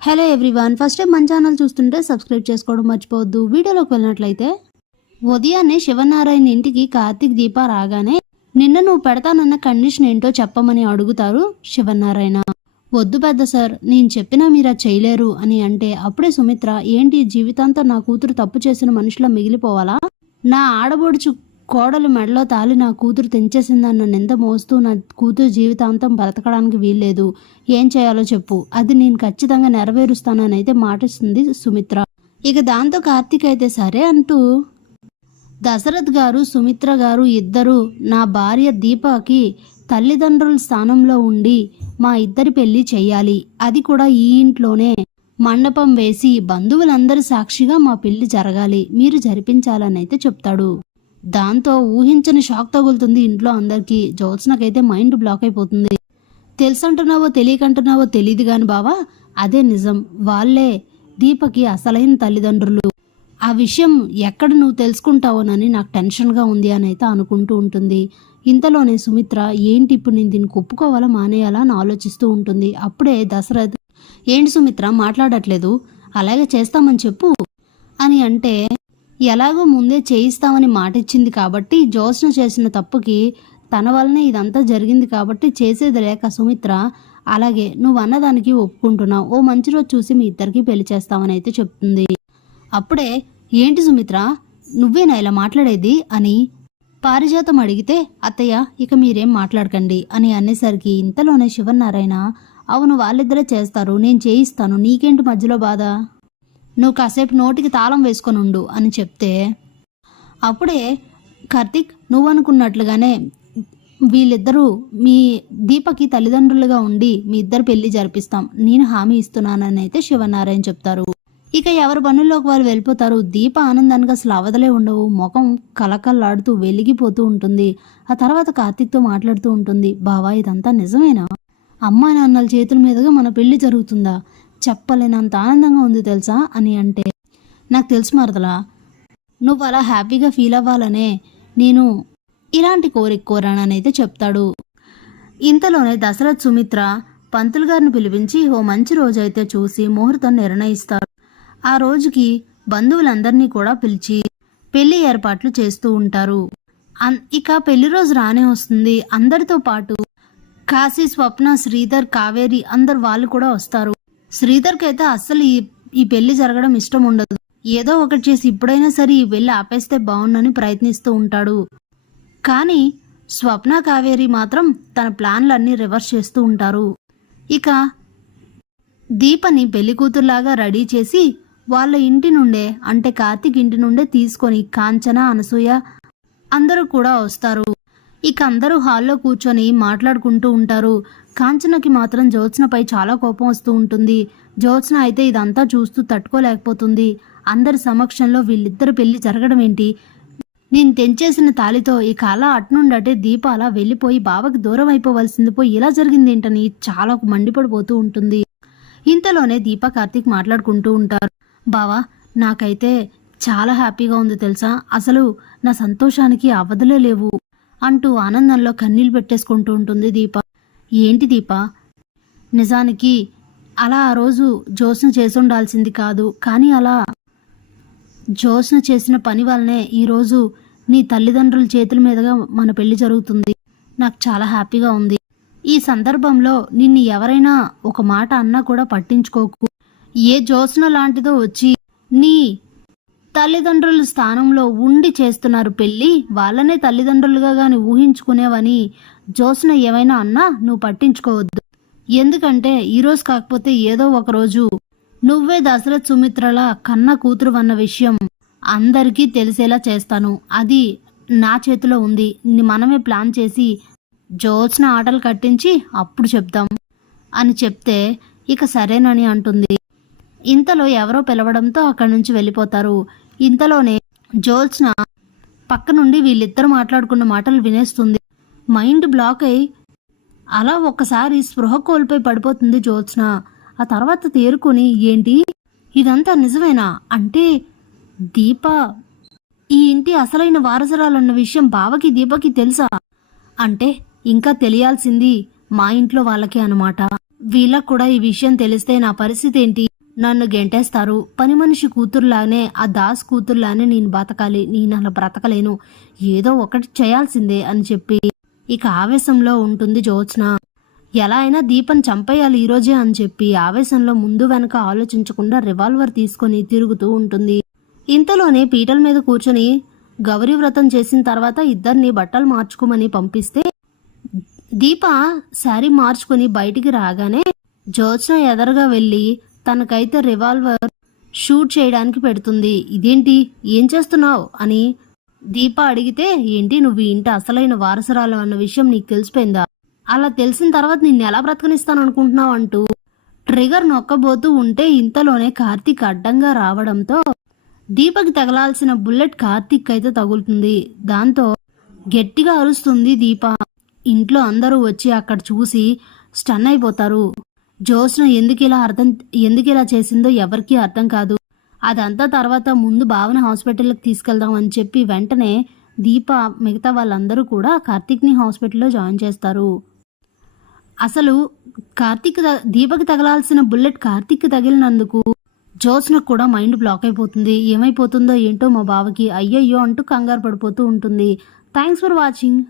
Hello everyone first time మన channel చూస్తుంటే subscribe చేసుకోవడం మర్చిపోవద్దు. వీడియోలోకి వెళ్ళినట్లయితే ఉదయాన్నే శివనారాయణ ఇంటికి కార్తీక్ దీప రాగానే నిన్న నువ్వు పెడతానన్న కండిషన్ ఏంటో చెప్పమని అడుగుతారు శివనారాయణ. వద్దు పెద్ద సార్ నేను చెప్పినా మీరు చేయలేరు అని అంటే అప్పుడే సుమిత్ర ఏంటి జీవితాంతం నా కూతురు తప్పు చేసిన మనుషులా మిగిలిపోవాలా? నా ఆడబోడుచు కోడలు మెడలో తాలి నా కూతురు తెంచేసిందన్న నింద మోస్తూ నా కూతురు జీవితాంతం బ్రతకడానికి వీల్లేదు. ఏం చేయాలో చెప్పు. అది నేను ఖచ్చితంగా నెరవేరుస్తానని అయితే మాటిస్తుంది సుమిత్ర. ఇక దాంతో కార్తీక్ అయితే సరే అంటూ దశరథ్ గారు సుమిత్ర గారు ఇద్దరు నా భార్య దీపాకి తల్లిదండ్రుల స్థానంలో ఉండి మా ఇద్దరి పెళ్ళి చెయ్యాలి అది కూడా ఈ ఇంట్లోనే. మండపం వేసి బంధువులందరి సాక్షిగా మా పెళ్ళి జరగాలి. మీరు జరిపించాలని అయితే చెప్తాడు. దాంతో ఊహించని షాక్ తగులుతుంది ఇంట్లో అందరికీ. జ్యోత్స్నకైతే మైండ్ బ్లాక్ అయిపోతుంది. తెలుసంటున్నావో తెలియకంటున్నావో తెలియదు గాని బావా అదే నిజం. వాళ్ళే దీపకి అసలైన తల్లిదండ్రులు. ఆ విషయం ఎక్కడ నువ్వు తెలుసుకుంటావోనని నాకు టెన్షన్గా ఉంది అని అయితే అనుకుంటూ ఉంటుంది. ఇంతలోనే సుమిత్ర ఏంటి ఇప్పుడు నేను దీన్ని ఒప్పుకోవాలా మానేయాలా? అని ఆలోచిస్తూ ఉంటుంది. అప్పుడే దశరథ్ ఏంటి సుమిత్ర మాట్లాడట్లేదు. అలాగే చేస్తామని చెప్పు అని అంటే ఎలాగో ముందే చేయిస్తామని మాటిచ్చింది కాబట్టి జ్యోత్స్న చేసిన తప్పుకి తన వల్లనే ఇదంతా జరిగింది కాబట్టి చేసేది లేక సుమిత్ర అలాగే నువ్వు అన్నదానికి ఒప్పుకుంటున్నావు. ఓ మంచి రోజు చూసి మీ ఇద్దరికి పెళ్ళి చేస్తామని అయితే చెప్తుంది. అప్పుడే ఏంటి సుమిత్ర? నువ్వేనా ఇలా మాట్లాడేది? అని పారిజాతం అడిగితే అత్తయ్య ఇక మీరేం మాట్లాడకండి అని అనేసరికి ఇంతలోనే శివనారాయణ అవును వాళ్ళిద్దరే చేస్తారు. నేను చేయిస్తాను. నీకేంటి మధ్యలో బాధ? నువ్వు కాసేపు నోటికి తాళం వేసుకొని ఉండు అని చెప్తే అప్పుడే కార్తిక్ నువ్వు అనుకున్నట్లుగానే వీళ్ళిద్దరూ మీ దీపకి తల్లిదండ్రులుగా ఉండి మీ ఇద్దరు పెళ్ళి జరిపిస్తాం. నేను హామీ ఇస్తున్నానని అయితే శివనారాయణ చెప్తారు. ఇక ఎవరి పనుల్లోకి వాళ్ళు వెళ్ళిపోతారు? దీప ఆనందానికి అసలు అవదలే ఉండవు. ముఖం కలకల్లాడుతూ వెలిగిపోతూ ఉంటుంది. ఆ తర్వాత కార్తీక్తో మాట్లాడుతూ ఉంటుంది. బావా ఇదంతా నిజమేనా? అమ్మా నాన్నల చేతుల మీదుగా మన పెళ్ళి జరుగుతుందా? చెప్పలేనంత ఆనందంగా ఉంది తెలుసా అని అంటే నాకు తెలుసు మరదలా నువ్వు అలా హ్యాపీగా ఫీల్ అవ్వాలనే నేను ఇలాంటి కోరిక కోరానని అయితే చెప్తాడు. ఇంతలోనే దశరథ్ సుమిత్ర పంతులు గారిని పిలిపించి ఓ మంచి రోజైతే చూసి ముహూర్తం నిర్ణయిస్తారు ఆ రోజుకి బంధువులందరినీ కూడా పిలిచి పెళ్ళి ఏర్పాట్లు చేస్తూ ఉంటారు. ఇక పెళ్ళి రోజు రానే వస్తుంది. అందరితో పాటు కాశీ స్వప్న శ్రీధర్ కావేరి అందరు వాళ్ళు కూడా వస్తారు. శ్రీధర్కి అయితే అస్సలు ఈ ఈ పెళ్ళి జరగడం ఇష్టం ఉండదు. ఏదో ఒకటి చేసి ఇప్పుడైనా సరే ఈ పెళ్ళి ఆపేస్తే బాగుండని ప్రయత్నిస్తూ ఉంటాడు. కానీ స్వప్న కావేరి మాత్రం తన ప్లాన్లన్నీ రివర్స్ చేస్తూ ఉంటారు. ఇక దీపని పెళ్ళి కూతురులాగా రెడీ చేసి వాళ్ళ ఇంటి నుండే అంటే కార్తీక్ ఇంటి నుండే తీసుకొని కాంచన అనసూయ అందరూ కూడా వస్తారు. ఇక అందరూ హాల్లో కూర్చొని మాట్లాడుకుంటూ ఉంటారు. కాంచనకి మాత్రం జ్యోత్స్నపై చాలా కోపం వస్తూ ఉంటుంది. జ్యోత్స్న అయితే ఇదంతా చూస్తూ తట్టుకోలేకపోతుంది. అందరి సమక్షంలో వీళ్ళిద్దరు పెళ్ళి జరగడం ఏంటి నేను తెంచేసిన తాలితో ఈ కాల అట్నుండటే దీప అలా వెళ్ళిపోయి బావకి దూరం అయిపోవలసింది పోయి ఇలా జరిగింది ఏంటని చాలా మండిపడిపోతూ ఉంటుంది. ఇంతలోనే దీప కార్తీక్ మాట్లాడుకుంటూ ఉంటారు. బావా నాకైతే చాలా హ్యాపీగా ఉంది తెలుసా? అసలు నా సంతోషానికి అవధులే లేవు అంటూ ఆనందంలో కన్నీళ్ళు పెట్టేసుకుంటూ ఉంటుంది దీప. ఏంటి దీపా? నిజానికి అలా ఆ రోజు జోస్న చేసి ఉండాల్సింది కాదు కానీ అలా జోస్న చేసిన పని వల్లనే ఈరోజు నీ తల్లిదండ్రుల చేతుల మీదుగా మన పెళ్ళి జరుగుతుంది. నాకు చాలా హ్యాపీగా ఉంది. ఈ సందర్భంలో నిన్ను ఎవరైనా ఒక మాట అన్నా కూడా పట్టించుకోకు. ఏ జోస్న లాంటిదో వచ్చి నీ తల్లిదండ్రుల స్థానంలో ఉండి చేస్తున్నారు పెళ్ళి. వాళ్ళనే తల్లిదండ్రులుగా గాని ఊహించుకునేవని జోస్న ఏమైనా అన్నా నువ్వు పట్టించుకోవద్దు. ఎందుకంటే ఈరోజు కాకపోతే ఏదో ఒక రోజు. నువ్వే దశరథ్ సుమిత్రల కన్న కూతురు అన్న విషయం అందరికీ తెలిసేలా చేస్తాను. అది నా చేతిలో ఉంది. మనమే ప్లాన్ చేసి జోత్స్న ఆటలు కట్టించి అప్పుడు చెప్తాం అని చెప్తే ఇక సరేనని అంటుంది. ఇంతలో ఎవరో పిలవడంతో అక్కడి నుంచి వెళ్ళిపోతారు. ఇంతలోనే జోత్స్న పక్క నుండి వీళ్ళిద్దరు మాట్లాడుకున్న మాటలు వినేస్తుంది. మైండ్ బ్లాక్ అయి అలా ఒక్కసారి స్పృహ కోల్పోయి పడిపోతుంది జ్యోత్స్న ఆ తర్వాత తేరుకొని ఏంటి? ఇదంతా నిజమేనా? అంటే దీప ఈ ఇంటి అసలైన వారసురాలన్న విషయం బావకి దీపకి తెలుసా? అంటే ఇంకా తెలియాల్సింది మా ఇంట్లో వాళ్ళకే అనమాట వీళ్ళకు కూడా ఈ విషయం తెలిస్తే నా పరిస్థితి ఏంటి? నన్ను గెంటేస్తారు. పని మనిషి కూతురులానే ఆ దాస్ కూతురులానే నేను బ్రతకాలి నేను అలా బ్రతకలేను. ఏదో ఒకటి చేయాల్సిందే అని చెప్పి ఇక ఆవేశంలో ఉంటుంది జ్యోత్స్న. ఎలా అయినా దీపం చంపేయాలి ఈరోజే అని చెప్పి ఆవేశంలో ముందు వెనక ఆలోచించకుండా రివాల్వర్ తీసుకొని తిరుగుతూ ఉంటుంది. ఇంతలోనే పీటల మీద కూర్చొని గౌరీ వ్రతం చేసిన తర్వాత ఇద్దరిని బట్టలు మార్చుకోమని పంపిస్తే దీప శారీ మార్చుకుని బయటికి రాగానే జ్యోత్స్న ఎదరగా వెళ్ళి తనకైతే రివాల్వర్ షూట్ చేయడానికి పెడుతుంది. ఇదేంటి? ఏం చేస్తున్నావు? అని దీప అడిగితే ఏంటి? నువ్వు ఇంటి అసలైన వారసురాలు అన్న విషయం నీకు తెలిసిపోయిందా? అలా తెలిసిన తర్వాత నిన్ను ఎలా బ్రతకనిస్తాను అనుకుంటున్నావు? అంటూ ట్రిగర్ నొక్కబోతూ ఉంటే ఇంతలోనే కార్తీక్ అడ్డంగా రావడంతో దీపకి తగలాల్సిన బుల్లెట్ కార్తీక్ అయితే తగులుతుంది. దాంతో గట్టిగా అరుస్తుంది దీప. ఇంట్లో అందరూ వచ్చి అక్కడ చూసి స్టన్ అయిపోతారు. జోష్ను ఎందుకు ఇలా అర్థం ఎందుకు ఇలా చేసిందో ఎవరికీ అర్థం కాదు. అదంతా తర్వాత ముందు భావన హాస్పిటల్కి తీసుకెళ్దాం అని చెప్పి వెంటనే దీప మిగతా వాళ్ళందరూ కూడా కార్తీక్ని హాస్పిటల్లో జాయిన్ చేస్తారు. అసలు కార్తీక్ దీపకి తగలాల్సిన బుల్లెట్ కార్తీక్కి తగిలినందుకు జ్యోత్స్నకు కూడా మైండ్ బ్లాక్ అయిపోతుంది. ఏమైపోతుందో ఏంటో మా బావకి అయ్యయ్యో అంటూ కంగారు పడిపోతూ ఉంటుంది. Thanks for watching.